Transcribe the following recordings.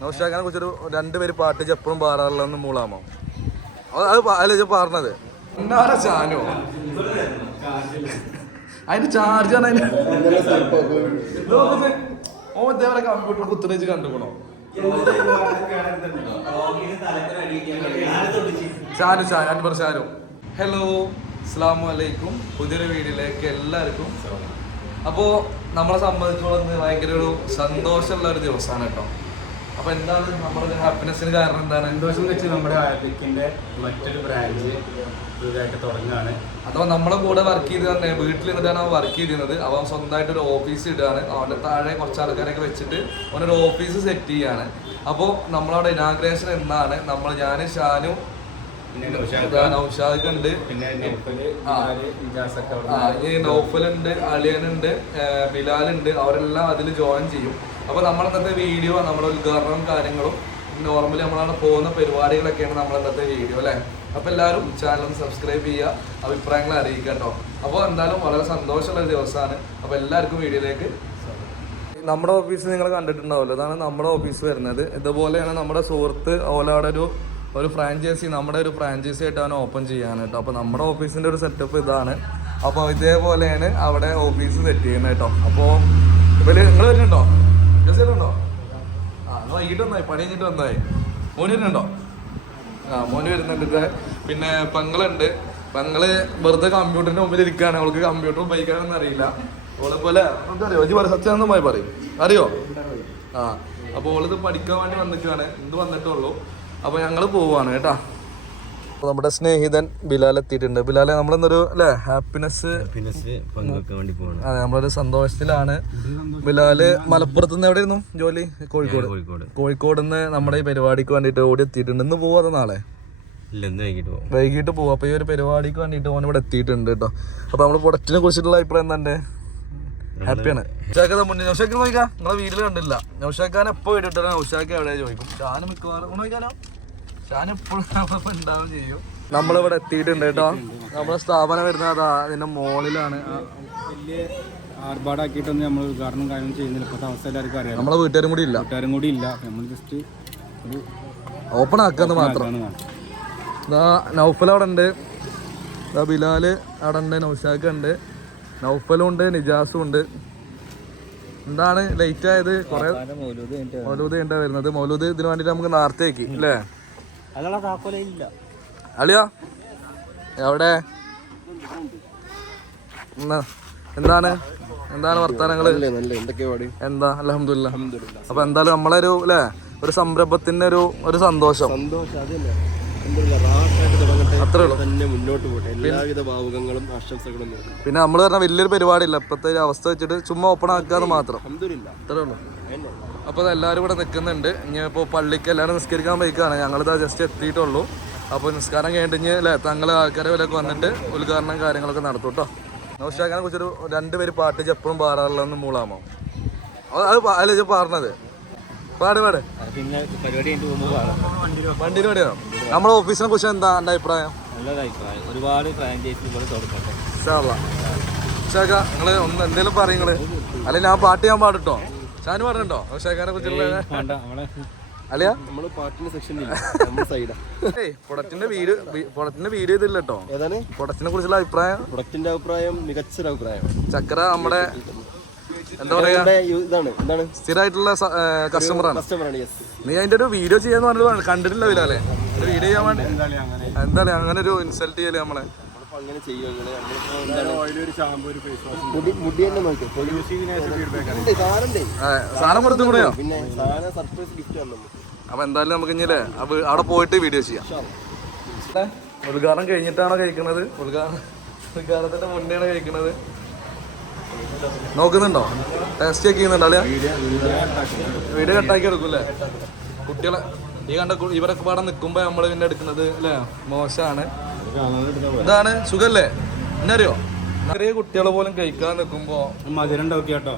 നൗഷാഖിനെ കുറിച്ചൊരു രണ്ടുപേര് പാട്ട് എപ്പോഴും പാടാറുള്ളതെന്ന് മൂളാമോ? അത് അല്ലേ പ- അല്ല ഇത് പറഞ്ഞത് എന്നാണ് ചാനോ അതിന് ചാർജ് ആണ് ഓ ഇതേവരെ കമ്പ്യൂട്ടർ കുത്തിനേച്ച് കണ്ടുപോണോ ഷാനു ഷാനു അൻവർ ഷാനു ഹലോ അസ്സാം വലൈക്കും പുതിയൊരു വീഡിയോയിലേക്ക് എല്ലാവർക്കും അപ്പോൾ നമ്മളെ സംബന്ധിച്ചോളം ഭയങ്കര ഒരു സന്തോഷമുള്ള ഒരു ദിവസമാണ് കേട്ടോ. അപ്പോൾ എന്താണ് നമ്മുടെ ഹാപ്പിനെസ്സിന് കാരണം എന്താണ്? സന്തോഷം എന്ന് വെച്ച് നമ്മുടെ ആപ്പിക്കിന്റെ മറ്റൊരു ബ്രാഞ്ച് പുതുതായിട്ട് തുടങ്ങുകയാണ്. അഥവാ നമ്മളെ കൂടെ വർക്ക് ചെയ്ത് തന്നെ വീട്ടിൽ നിന്നിട്ടാണ് അവൻ വർക്ക് ചെയ്തിരുന്നത്? അവൻ സ്വന്തമായിട്ട് ഒരു ഓഫീസ് ഇടുകയാണ്. അവന്റെ താഴെ കുറച്ച് ആൾക്കാരൊക്കെ വെച്ചിട്ട് അവനൊരു ഓഫീസ് സെറ്റ് ചെയ്യാണ് അപ്പോൾ നമ്മളവിടെ ഇനാഗ്രേഷൻ എന്നാണ്. നമ്മൾ ഞാൻ ഷാനു ഉണ്ട് ഈ നൗഫലുണ്ട് അളിയനുണ്ട് ബിലാലുണ്ട് അവരെല്ലാം അതിൽ ജോയിൻ ചെയ്യും. അപ്പൊ നമ്മുടെ ഇന്നത്തെ വീഡിയോ നമ്മുടെ ഉദ്ഘാടനവും കാര്യങ്ങളും നോർമലി നമ്മളവിടെ പോകുന്ന പരിപാടികളൊക്കെയാണ് നമ്മുടെ ഇന്നത്തെ വീഡിയോ അല്ലേ? അപ്പൊ എല്ലാവരും ചാനൽ സബ്സ്ക്രൈബ് ചെയ്യുക അഭിപ്രായങ്ങൾ അറിയിക്കുക കേട്ടോ. അപ്പോൾ എന്തായാലും വളരെ സന്തോഷമുള്ള ഒരു ദിവസമാണ്. അപ്പൊ എല്ലാവർക്കും വീഡിയോയിലേക്ക് നമ്മുടെ ഓഫീസ് നിങ്ങൾ കണ്ടിട്ടുണ്ടാവുമല്ലോ. അതാണ് നമ്മുടെ ഓഫീസ് വരുന്നത്. ഇതുപോലെയാണ് നമ്മുടെ സുഹൃത്ത് ഓലയുടെ ഒരു ഒരു ഫ്രാഞ്ചൈസി നമ്മുടെ ഒരു ഫ്രാഞ്ചൈസി ആയിട്ടാണ് ഓപ്പൺ ചെയ്യാൻ കേട്ടോ. അപ്പോൾ നമ്മുടെ ഓഫീസിന്റെ ഒരു സെറ്റപ്പ് ഇതാണ്. അപ്പോൾ ഇതേപോലെയാണ് അവിടെ ഓഫീസ് സെറ്റ് ചെയ്യുന്നത് കേട്ടോ. അപ്പോൾ ഇവർ നിങ്ങൾ വരുന്നുണ്ടോ? ഉണ്ടോ ആ വൈകിട്ട് വന്നായി പണി കഴിഞ്ഞിട്ട് വന്നായി മോന് വരുന്നുണ്ടോ? ആ മോന് വരുന്നുണ്ട് പിന്നെ പെങ്ങളുണ്ട്. പെങ്ങൾ വെറുതെ കമ്പ്യൂട്ടറിന്റെ മുമ്പിൽ ഇരിക്കുകയാണ്. അവൾക്ക് കമ്പ്യൂട്ടർ ഉപയോഗിക്കാനൊന്നും അറിയില്ല. അവളെ പോലെ ജി പറ സത്യാനന്ദമായി പറയും. അറിയോ? ആ അപ്പോൾ ഓളിത് പഠിക്കാൻ വേണ്ടി വന്നിട്ടാണ് എന്ത് വന്നിട്ടുള്ളൂ? അപ്പോൾ ഞങ്ങൾ പോവുകയാണ് കേട്ടോ. അപ്പോൾ നമ്മുടെ സ്നേഹിതൻ ബിലാൽ എത്തിയിട്ടുണ്ട്. ബിലാലെ നമ്മളെന്നൊരു അല്ലേ ഹാപ്പിനെസ് അതെ നമ്മളൊരു സന്തോഷത്തിലാണ്. ബിലാൽ മലപ്പുറത്ത് നിന്ന് എവിടെയായിരുന്നു ജോലി? കോഴിക്കോട്. കോഴിക്കോട് കോഴിക്കോട്. നിന്ന് നമ്മുടെ ഈ പരിപാടിക്ക് വേണ്ടിയിട്ട് ഓടി എത്തിയിട്ടുണ്ട്. ഇന്ന് പോവാതെ നാളെ? വൈകിട്ട് പോവാ. അപ്പൊ ഈ ഒരു പരിപാടിക്ക് വേണ്ടിട്ട് ഓൻ ഇവിടെ എത്തിയിട്ടുണ്ട് കേട്ടോ. അപ്പൊ നമ്മൾ പ്രൊഡക്റ്റിനെ കുറിച്ചിട്ടുള്ള അഭിപ്രായം എന്താ ഹാപ്പിയാണ്. നൗഷാക്ക മുന്നേ നൗഷാക്ക് നോക്കാം നിങ്ങളെ വീട്ടിൽ കണ്ടില്ല. നൗഷാക്കാൻ എപ്പോ വീട്ടിട്ടാലും നൗഷാക്ക് എവിടെയാ ചോദിക്കും. ഞാനും മിക്കവാറും നോക്കാനോ ഷാൻ എപ്പോഴും നമ്മളിപ്പോൾ ഉണ്ടാവും ചെയ്യും? നമ്മളിവിടെ എത്തിയിട്ടുണ്ട് കേട്ടോ. നമ്മുടെ സ്ഥാപനം വരുന്നത് അതാ അതിന്റെ മോളിലാണ്. ആ, വലിയ ആർഭാടാക്കിയിട്ടൊന്നും നമ്മൾ ഉദ്ഘാടനം കാര്യം ചെയ്യുന്നില്ല. ഇപ്പോഴത്തെ അവസ്ഥ എല്ലാവർക്കും അറിയാം നമ്മളെ വീട്ടുകാരും കൂടി ഇല്ല. വീട്ടുകാരും കൂടി ഇല്ല. നമ്മൾ ജസ്റ്റ് ഒരു ഓപ്പൺ ആക്കാന്ന് മാത്രം. ഇതാ നൗഫൽ അവിടെ ഉണ്ട്. ഇതാ ബിലാൽ അവിടെ ഉണ്ട് നൗഷാക്ക് ഉണ്ട്. നൗഫലും ഉണ്ട് നിജാസും ഉണ്ട്. എന്താണ് ലേറ്റ് ആയത്? കുറെ മൗലൂദ് കഴിഞ്ഞിട്ടാണ്. വരുന്നത്. മൗലൂദ് ഇതിന് വേണ്ടിയിട്ട് നമുക്ക് നേരത്തേക്ക് അല്ലേ? അളിയാ എവിടെ? എന്താണ്? എന്താണ് വർത്താനങ്ങൾ? എന്താ? അലഹമില്ല അപ്പൊ എന്തായാലും നമ്മളെ ഒരു അല്ലേ ഒരു സംരംഭത്തിന്റെ ഒരു ഒരു സന്തോഷം അത്രേ ഉള്ളൂ. തന്നെ മുന്നോട്ട് പോട്ടെ. എല്ലാവിധ ഭാവുകങ്ങളും ആശംസകളും പിന്നെ നമ്മൾ പറഞ്ഞ വലിയൊരു പരിപാടിയില്ല. ഇപ്പോഴത്തെ ഒരു അവസ്ഥ വെച്ചിട്ട് ചുമ്മാ ഓപ്പൺ ആക്കാന്ന് മാത്രം. അത്രേ ഉള്ളൂ. അപ്പോൾ എല്ലാവരും ഇവിടെ നിൽക്കുന്നുണ്ട് ഇനിയിപ്പോൾ പള്ളിക്ക് എല്ലാവരും നിസ്കരിക്കാൻ പോയിക്കാണ്. ഞങ്ങളിതാ ജസ്റ്റ് എത്തിയിട്ടുള്ളൂ. അപ്പോൾ നിസ്കാരം കഴിഞ്ഞിട്ട് അല്ലേ തങ്ങളെ ആൾക്കാരെ വിലക്ക് വന്നിട്ട് ഉദ്ഘാടനം കാര്യങ്ങളൊക്കെ നടത്തും കേട്ടോ നൗഷാഖിനെ കുറിച്ചൊരു രണ്ടുപേര് പാട്ട് എപ്പോഴും പാടാറുള്ളതെന്ന് മൂളാമോ? അത് അല്ല ഇത് പാടണത് പാട് പാട്. പിന്നെ പരിപാടി വണ്ടിയിൽ നമ്മുടെ ഓഫീസിനെ കുറിച്ച് എന്താ എന്റെ അഭിപ്രായം? ഒരുപാട് നിങ്ങൾ ഒന്ന് എന്തെങ്കിലും പറയുന്നത് അല്ലെങ്കിൽ ഞാൻ പാട്ട് ഞാൻ പാടിട്ടോ? ഷാന് പറഞ്ഞോ ഷാഖാനെ കുറിച്ചുള്ള അല്ലയാ നമ്മൾ പാട്ടിന്റെ സെക്ഷൻ നമ്മൾ സൈഡാ ഏയ് പ്രൊഡക്റ്റിന്റെ വീട് പ്രൊഡക്റ്റിന്റെ വീട് ഇതില്ല കേട്ടോ ഏതാണ്? പ്രൊഡക്റ്റിനെ കുറിച്ചുള്ള അഭിപ്രായം? പ്രൊഡക്റ്റിന്റെ അഭിപ്രായം മികച്ചൊരു അഭിപ്രായം ചക്ര നമ്മുടെ എന്താ പറയാ? ഇതാണ് എന്താണ്? സ്ഥിരമായിട്ടുള്ള കസ്റ്റമറാണ് കസ്റ്റമറാണ് യെസ് നീ അതിന്റെ ഒരു വീഡിയോ ചെയ്യാന്ന് പറഞ്ഞത് കണ്ടിട്ടില്ല വിലാലേ ഒരു വീഡിയോ ചെയ്യാൻ വേണ്ടി എന്തായാലും അങ്ങനെ? ഒരു ഇൻസൾട്ട് ചെയ്യൽ നമ്മളെ. അങ്ങനെ ചെയ്യുക പിന്നെ സർപ്രൈസ് ഗിഫ്റ്റ് അപ്പൊ എന്തായാലും നമുക്ക് ഇനിയല്ലേ അപ്പൊ അവിടെ പോയിട്ട് വീഡിയോ ചെയ്യാം. ഉദ്ഘാടനം കഴിഞ്ഞിട്ടാണോ കഴിക്കുന്നത് ഉദ്ഘാടനം. ഉദ്ഘാടനത്തിന്റെ മുന്നെയാണ് കഴിക്കുന്നത് നോക്കുന്നുണ്ടോ? ടെസ്റ്റ് ഒക്കെ ചെയ്യുന്നുണ്ടോ അല്ലേ വീഡിയോ കട്ടാക്കി. എടുക്കൂല്ലേ കുട്ടികളെ ഈ കണ്ട ഇവരൊക്കെ പാടെ നിൽക്കുമ്പോ നമ്മൾ പിന്നെ എടുക്കുന്നത് അല്ലേ? മോശമാണ്. ഇതാണ് സുഖല്ലേ? എന്നറിയോ? ചെറിയ കുട്ടികളെ പോലും കഴിക്കാൻ നിൽക്കുമ്പോ മധുരം കേട്ടോ.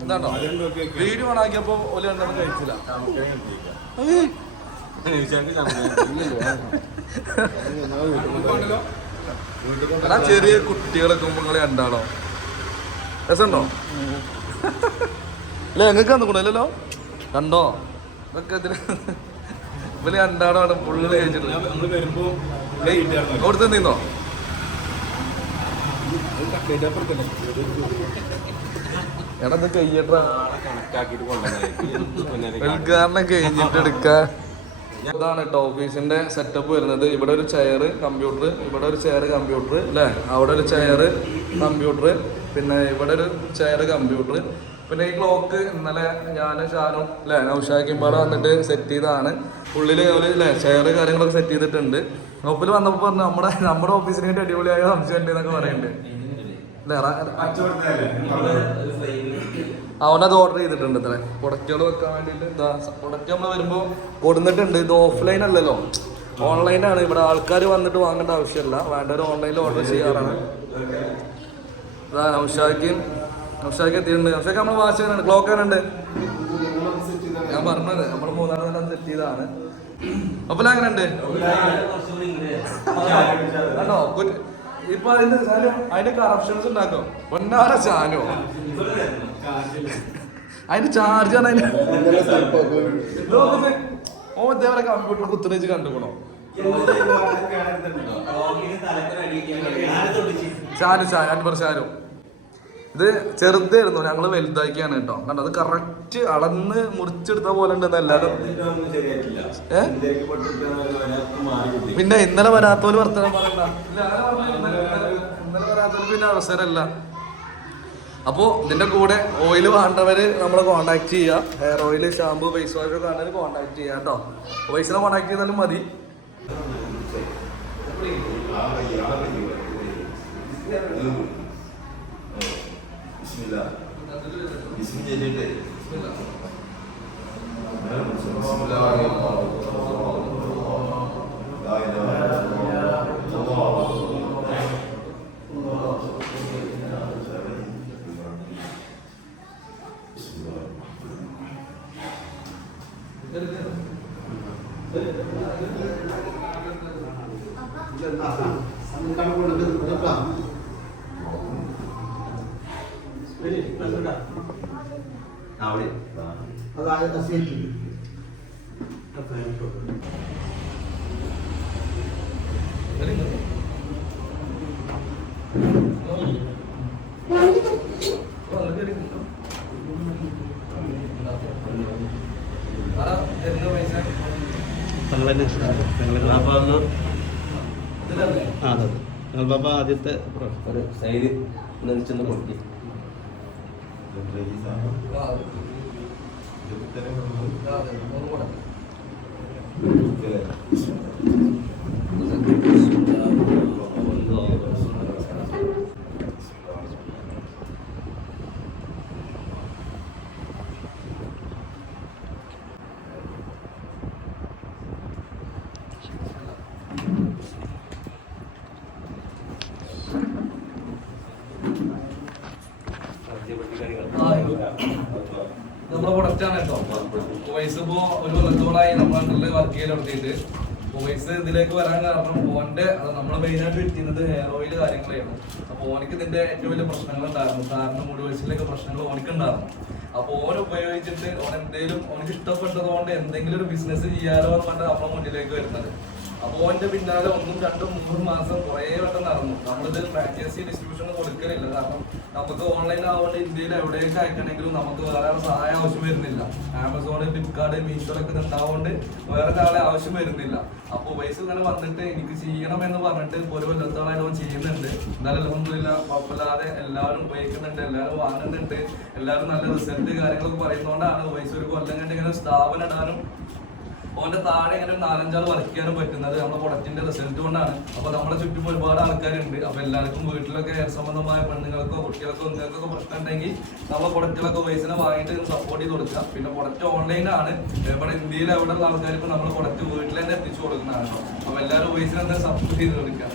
എന്താണോ വീഡിയോ ഓണാക്കിയപ്പോ ഒരു രണ്ടെണ്ണം കഴിച്ചില്ല. എടാ ചെറിയ കുട്ടികളൊക്കെ നിങ്ങളെ രസമുണ്ടോ? അല്ലേ നിങ്ങൾക്ക് തന്നിക്കണല്ലോ കണ്ടോ ഇതൊക്കെ ഇതിൽ ഇവർ രണ്ടാടാണ് ഫുള്ള് കഴിച്ചിട്ടുണ്ട് അവിടുത്തെ നിന്നോ? എടാ ഇത് കയ്യട്ടാ. കഴിഞ്ഞിട്ട് എടുക്ക. ഇതാണ് കേട്ടോ ഓഫീസിന്റെ സെറ്റപ്പ് വരുന്നത്. ഇവിടെ ഒരു ചെയർ കമ്പ്യൂട്ടർ ഇവിടെ ഒരു ചെയർ കമ്പ്യൂട്ടർ അല്ലേ? അവിടെ ഒരു ചെയർ കമ്പ്യൂട്ടർ പിന്നെ ഇവിടെ ഒരു ചെയർ കമ്പ്യൂട്ടർ പിന്നെ ഈ ക്ലോക്ക് ഇന്നലെ ഞാൻ ഷാനും അല്ലേ നൗഷാക്കിമ്പാടെ വന്നിട്ട് സെറ്റ് ചെയ്തതാണ്. ഉള്ളിൽ ഷെയർ ചെയർ കാര്യങ്ങളൊക്കെ സെറ്റ് ചെയ്തിട്ടുണ്ട്. ഒപ്പിൽ വന്നപ്പോൾ പറഞ്ഞു നമ്മുടെ നമ്മുടെ ഓഫീസിനെ വേണ്ടി അടിപൊളിയായ സംശയം എന്നൊക്കെ പറയുന്നുണ്ട് അല്ലേ അവനത് ഓർഡർ ചെയ്തിട്ടുണ്ട് ഇത്ര. പ്രൊഡക്റ്റുകൾ വെക്കാൻ വേണ്ടിയിട്ട് പ്രൊഡക്റ്റ് നമ്മൾ വരുമ്പോൾ കൊടുന്നിട്ടുണ്ട്. ഇത് ഓഫ്ലൈൻ അല്ലല്ലോ. ഓൺലൈനാണ് ഇവിടെ ആൾക്കാർ വന്നിട്ട് വാങ്ങേണ്ട ആവശ്യമില്ല. വേണ്ടവർ ഓൺലൈനിൽ ഓർഡർ ചെയ്യാറാണ്. ഇതാ നൗഷാക്ക് നൗഷാക്ക് എത്തിയിട്ടുണ്ട്. നൗഷാക്ക് നമ്മൾ വാശകനാണ് ക്ലോക്ക് ആണുണ്ട് ഞാൻ പറഞ്ഞത് നമ്മൾ മൂന്നാം തന്നെ സെറ്റ് ചെയ്തതാണ്. അപ്പല അങ്ങനെ ഉണ്ട്. ഇപ്പൊ അതിന്റെ അതിന്റെ കറപ്ഷൻസ് ഉണ്ടാക്കും? പൊന്നാര ചാനോ അതിന്റെ ചാർജ് ആണ് ഓ ഇതേവരെ കമ്പ്യൂട്ടർ കുത്തിനേച്ച് കണ്ടുപോണോ? ചാനു ചാനു അൻപർ ചാനു ഇത് ചെറുതായിരുന്നു ഞങ്ങൾ വലുതാക്കിയാണ് കേട്ടോ. കാരണം അത് കറക്റ്റ് അളന്ന് മുറിച്ചെടുത്ത പോലെ ഉണ്ട് അല്ലാതെ ഏ? പിന്നെ ഇന്നലെ വരാത്തോൽ വർത്തമാനം പറയണ്ട. ഇന്നലെ വരാത്തോൽ പിന്നെ അവസരമല്ല. അപ്പോൾ ഇതിന്റെ കൂടെ ഓയിൽ വേണ്ടവര് നമ്മളെ കോണ്ടാക്ട് ചെയ്യുക hair oil shampoo face wash ഒക്കെ വേണ്ടവര് കോണ്ടാക്ട് ചെയ്യുക കേട്ടോ. പൈസനെ കോണ്ടാക്ട് ചെയ്താലും മതി. بسم الله بسم الله بسم الله لا إله إلا الله ആ അതെ. ഞങ്ങൾ ബാബ ആദ്യത്തെ ഒരു സൈഡ് നെളിച്ചെന്ന് കൊടുക്കി നമ്മളെ പ്രൊഡക്റ്റ് ആണ് കേട്ടോ വോയിസ് ഇപ്പോ ഒരു കൊല്ലത്തോളായി നമ്മളെ വർക്ക് ചെയ്യൽ നടത്തിയിട്ട്. വോയിസ് ഇതിലേക്ക് വരാൻ കാരണം ഓന്റെ നമ്മൾ മെയിനായിട്ട് വിൽക്കുന്നത് ഹെയർ ഓയിൽ കാര്യങ്ങളായിരുന്നു അപ്പൊ ഓനക്ക് ഇതിന്റെ ഏറ്റവും വലിയ പ്രശ്നങ്ങൾ ഉണ്ടായിരുന്നു കാരണം മുടി വയസ്സിലൊക്കെ പ്രശ്നങ്ങൾ ഓനക്ക് ഉണ്ടായിരുന്നു അപ്പൊ ഓൻ ഉപയോഗിച്ചിട്ട് ഓൻ എന്തെങ്കിലും ഓനക്ക് ഇഷ്ടപ്പെട്ടത് കൊണ്ട് എന്തെങ്കിലും ഒരു ബിസിനസ് ചെയ്യാലോ എന്ന് പറഞ്ഞാൽ മുന്നിലേക്ക് വരുന്നത്. അപ്പൊ ഓന്റെ പിന്നാലെ ഒന്നും രണ്ടും മൂന്നും മാസം കുറേ വട്ടം നടന്നു. നമ്മളിത് ഫ്രാഞ്ചൈസി ഡിസ്ട്രിബ്യൂഷൻ കൊടുക്കലില്ല. കാരണം നമുക്ക് ഓൺലൈൻ ആവുകൊണ്ട് ഇന്ത്യയിൽ എവിടെയൊക്കെ അയക്കണമെങ്കിലും നമുക്ക് വേറെ സഹായം ആവശ്യം വരുന്നില്ല. ആമസോൺ ഫ്ലിപ്കാർട്ട് മീഷോയിലൊക്കെ ഇത് ഉണ്ടാവുകൊണ്ട് വേറെ ഒരാളെ ആവശ്യം വരുന്നില്ല. അപ്പൊ പൈസ ഇങ്ങനെ വന്നിട്ട് എനിക്ക് ചെയ്യണം എന്ന് പറഞ്ഞിട്ട് ഒരു അവൻ ചെയ്യുന്നുണ്ട്. എന്നാലും അലഹമില്ല കുഴപ്പമില്ലാതെ എല്ലാവരും ഉപയോഗിക്കുന്നുണ്ട് എല്ലാവരും വാങ്ങുന്നുണ്ട്. എല്ലാവരും നല്ല റിസൾട്ട് കാര്യങ്ങളൊക്കെ പറയുന്നതുകൊണ്ടാണ് പൈസ ഒരു കൊല്ലം കണ്ട് ഇങ്ങനെ സ്ഥാപനം ഇടാനും ഓന്റെ താഴെ ഇങ്ങനെ നാലഞ്ചാറ് വർക്ക് ചെയ്യാനും പറ്റുന്നത് നമ്മുടെ പ്രൊഡക്റ്റിന്റെ റിസൾട്ട് കൊണ്ടാണ്. അപ്പൊ നമ്മുടെ ചുറ്റും ഒരുപാട് ആൾക്കാരുണ്ട്. അപ്പൊ എല്ലാവർക്കും വീട്ടിലൊക്കെ ഹെയർ സംബന്ധമായ പെണ്ണുങ്ങൾക്കോ കുട്ടികൾക്കോ നിങ്ങൾക്കൊക്കെ പ്രശ്നം ഉണ്ടെങ്കിൽ നമ്മളെ പ്രൊഡക്റ്റുകളൊക്കെ പൈസനെ വാങ്ങിയിട്ട് സപ്പോർട്ട് ചെയ്ത് കൊടുക്കുക. പിന്നെ പ്രൊഡക്റ്റ് ഓൺലൈനാണ് ഇവിടെ ഇന്ത്യയിൽ എവിടെ ഉള്ള ആൾക്കാർക്ക് നമ്മൾ പ്രൊഡക്റ്റ് വീട്ടിൽ തന്നെ എത്തിച്ചു കൊടുക്കുന്നതാണ് അപ്പൊ എല്ലാവരും പൈസനെ തന്നെ സപ്പോർട്ട് ചെയ്ത് കൊടുക്കുക.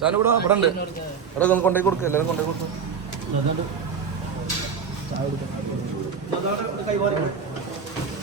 ഇവിടെ ഇവിടെ ഉണ്ട്. ഇവിടെ ഒന്ന് കൊണ്ടേ കൊടുക്കുക എല്ലാവരും കൊണ്ടേ കൊടുക്കും.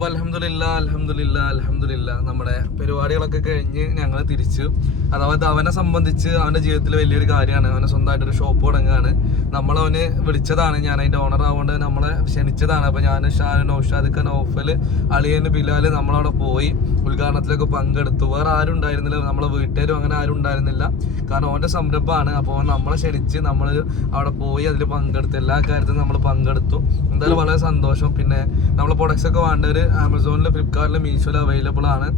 അപ്പൊ അലഹമില്ല അലഹമില്ല അലഹമില്ല നമ്മുടെ പരിപാടികളൊക്കെ കഴിഞ്ഞ് ഞങ്ങൾ തിരിച്ചു. അതായത് അവനെ സംബന്ധിച്ച് അവന്റെ ജീവിതത്തിൽ വലിയൊരു കാര്യമാണ്. അവനെ സ്വന്തമായിട്ട് ഒരു ഷോപ്പ് തുടങ്ങുകയാണ്. നമ്മളവന് വിളിച്ചതാണ്. ഞാൻ അതിന്റെ ഓണർ ആവുകൊണ്ട് നമ്മളെ ക്ഷണിച്ചതാണ്. അപ്പൊ ഞാൻ ഷാൻ നൌഷാദ് നൗഫൽ അളിയന് ബിലാൽ നമ്മളവിടെ പോയി ഉദ്ഘാടനത്തിലൊക്കെ പങ്കെടുത്തു. വേറെ ആരും ഉണ്ടായിരുന്നില്ല. നമ്മളെ വീട്ടുകാരും അങ്ങനെ ആരും ഉണ്ടായിരുന്നില്ല. കാരണം ഓന്റെ സംരംഭമാണ്. അപ്പോൾ നമ്മളെ ക്ഷണിച്ച് നമ്മൾ അവിടെ പോയി അതിൽ പങ്കെടുത്തു എല്ലാ കാര്യത്തിലും നമ്മൾ പങ്കെടുത്തു. എന്തായാലും വളരെ സന്തോഷം. പിന്നെ നമ്മളെ പ്രൊഡക്ട്സ് ഒക്കെ വേണ്ടവർ ആമസോണിൽ ഫ്ലിപ്കാർട്ടിൽ മീഷോയിൽ അവൈലബിൾ ആണ്.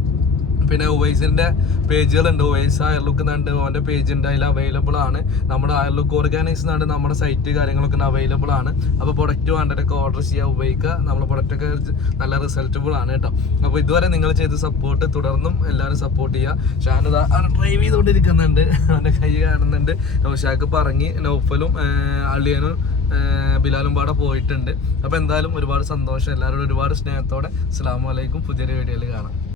പിന്നെ ഉവൈസിന്റെ പേജുകളുണ്ട് ഉവൈസ് അയർലുക്ക് എന്നുണ്ട് പേജ് ഉണ്ട് അതിൽ അവൈലബിൾ ആണ്. നമ്മുടെ അയർലുക്ക് ലുക്ക് ഓർഗാനിക്സ് എന്നുണ്ട് നമ്മുടെ സൈറ്റ് കാര്യങ്ങളൊക്കെ അവൈലബിൾ ആണ്. അപ്പോൾ പ്രൊഡക്റ്റ് വേണ്ടിട്ടൊക്കെ ഓർഡർ ചെയ്യുക ഉപയോഗിക്കുക. പ്രൊഡക്റ്റ് ഒക്കെ നല്ല റിസൾട്ടബിൾ ആണ് കേട്ടോ. അപ്പോൾ ഇതുവരെ നിങ്ങൾ ചെയ്ത സപ്പോർട്ട് തുടർന്നും എല്ലാവരും സപ്പോർട്ട് ചെയ്യുക. ഷാനത് ഡ്രൈവ് ചെയ്തുകൊണ്ടിരിക്കുന്നുണ്ട്. അവന്റെ കൈ കാണുന്നുണ്ട്. നൗഷാക്ക് പറഞ്ഞ് നൗഫലും അളിയനും ബിലാലും പാടെ പോയിട്ടുണ്ട്. അപ്പോൾ എന്തായാലും ഒരുപാട് സന്തോഷം. എല്ലാവരോടും ഒരുപാട് സ്നേഹത്തോടെ. അസ്സാം വലൈക്കും പുതിയൊരു വീഡിയോയിൽ കാണാം.